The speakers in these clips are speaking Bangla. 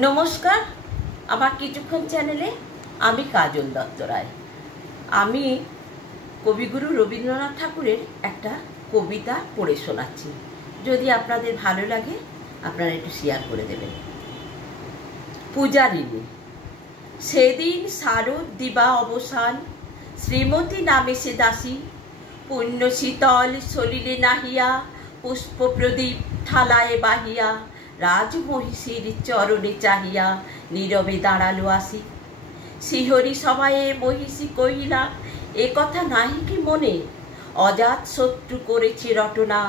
নমস্কার, আমার কিছুক্ষণ চ্যানেলে আমি কাজল দত্ত রায়। আমি কবিগুরু রবীন্দ্রনাথ ঠাকুরের একটা কবিতা পড়ে শোনাচ্ছি। যদি আপনাদের ভালো লাগে আপনারা একটু শেয়ার করে দেবেন। পূজারিণী। সেদিন শারদ দিবা অবসান, শ্রীমতী নামে সে দাসী, পুণ্য শীতল সলিলে নাহিয়া, পুষ্প প্রদীপ থালায় বাহিয়া, রাজমহিষীর চরণে চাহিয়া নীরবে দাঁড়ালো আসি। শিহরি সবায়ে মহিষী কহিলা, এ কথা নাহি কি মনে, অজাত শত্রু করেছে রটনা,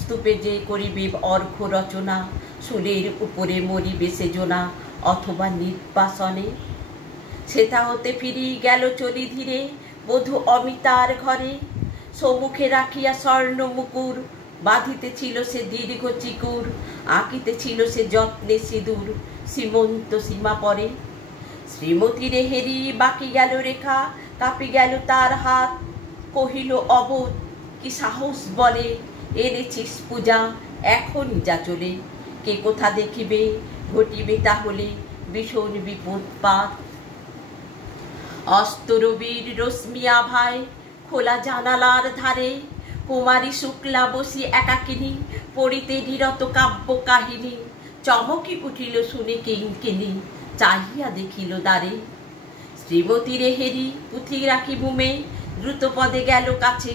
স্তূপে যে করিবে অর্ঘ রচনা, শুলের উপরে মরিবে সেজনা, অথবা নির্বাসনে। সেথা হতে ফিরি গেল চলি ধীরে, বধূ অমিতার ঘরে, সম্মুখে রাখিয়া স্বর্ণ মুকুর, বাঁধিতেছিল সে দীর্ঘ চিকুর, আঁকিতেছিল সে যত্নে সিঁদুর, সীমন্ত সীমা পরে। শ্রীমতীরে হেরি বাকি গেল রেখা, কাঁপি গেল তার হাত, কহিল অবোধ কি সাহস বলে, এনেছিস পূজা এখন যা চলে, কে কোথা দেখিবে ঘটিবে তাহলে ভীষণ বিপদপাত। অস্তরবীর রশ্মি আভায় খোলা জানালার ধারে, কুমারী শুক্লা বসি একাকিনী, পড়িতে নিরত কাব্য কাহিনী, চমকি উঠিল শুনে কিঙ্কিনী, চাহিয়া দেখিল দ্বারে। শ্রীমতীরে হেরি পুঁথি রাখি বুমে, দ্রুত পদে গেল কাছে,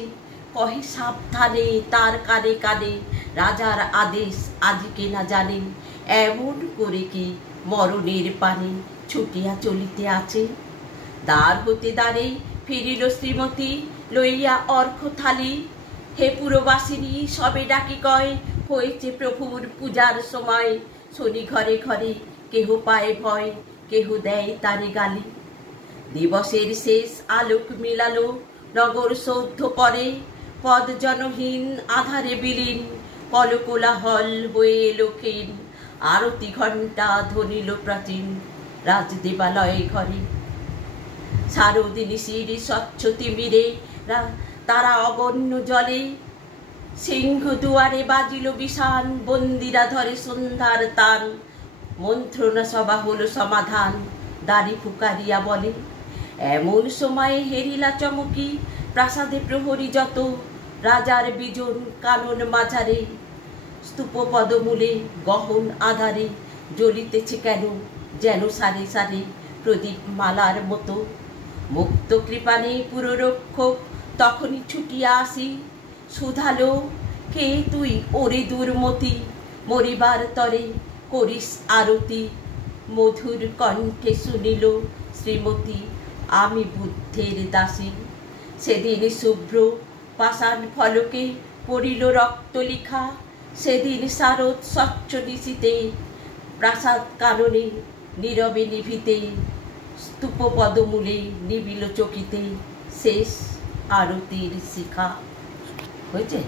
কহে সাবধানে তার কানে কানে, রাজার আদেশ আজকে না জানে, এমন করে কি মরণের পানে ছুটিয়া চলিতে আছে। দ্বার হতে দ্বারে ফিরিল শ্রীমতী, লইয়া অর্ঘ থালি, হে পুরবাসিনী সবে ডাকি কয়, হয়েছে প্রভুর পূজার সময়, শনি ঘরে ঘরে কেহ পায় ভয়, কেহ দেয় তারে গালি। দিবসের শেষ আলোক মিলালো নগর সৌধ পরে, পদ জনহীন আধারে বিলীন, কলকোলাহল হয়ে এলো ক্ষীণ, আরতি ঘণ্টা ধ্বনিল প্রাচীন রাজদেবালয়ে ঘরে। শারদিনী শির স্বচ্ছ তিমিরে তারা অগণ্য জলে, সিংহ দুয়ারে বাজিল বিষান, বন্দিরা ধরে সন্ধ্যার তান, মন্ত্রণা সভা হলো সমাধান, দাড়ি ফুকারিয়া বলে। এমন সময়ে হেরিলা চমকি, প্রাসাদে প্রহরী যত, রাজার বিজন কানন মাঝারে, স্তূপ পদমূলে গহন আধারে, জ্বলিতেছে কেন যেন সারে সারে প্রদীপ মালার মতো। মুক্ত কৃপানে পুররক্ষক তখনই ছুটিয়া আসি, শুধালো কে তুই ওরে দুর্মতি, মরিবার তরে করিস আরতি। মধুর কণ্ঠে শুনিল শ্রীমতী, আমি বুদ্ধের দাসী। সেদিন শুভ্র পাষাণ ফলকে পড়িল রক্ত লিখা, সেদিন শারদ স্বচ্ছ নিশীতে, প্রাসাদ কাননে নীরবে নিভিতে, স্তূপ পদমূলে নিবিল চকিতে শেষ আরতির শিখা। হয়েছে।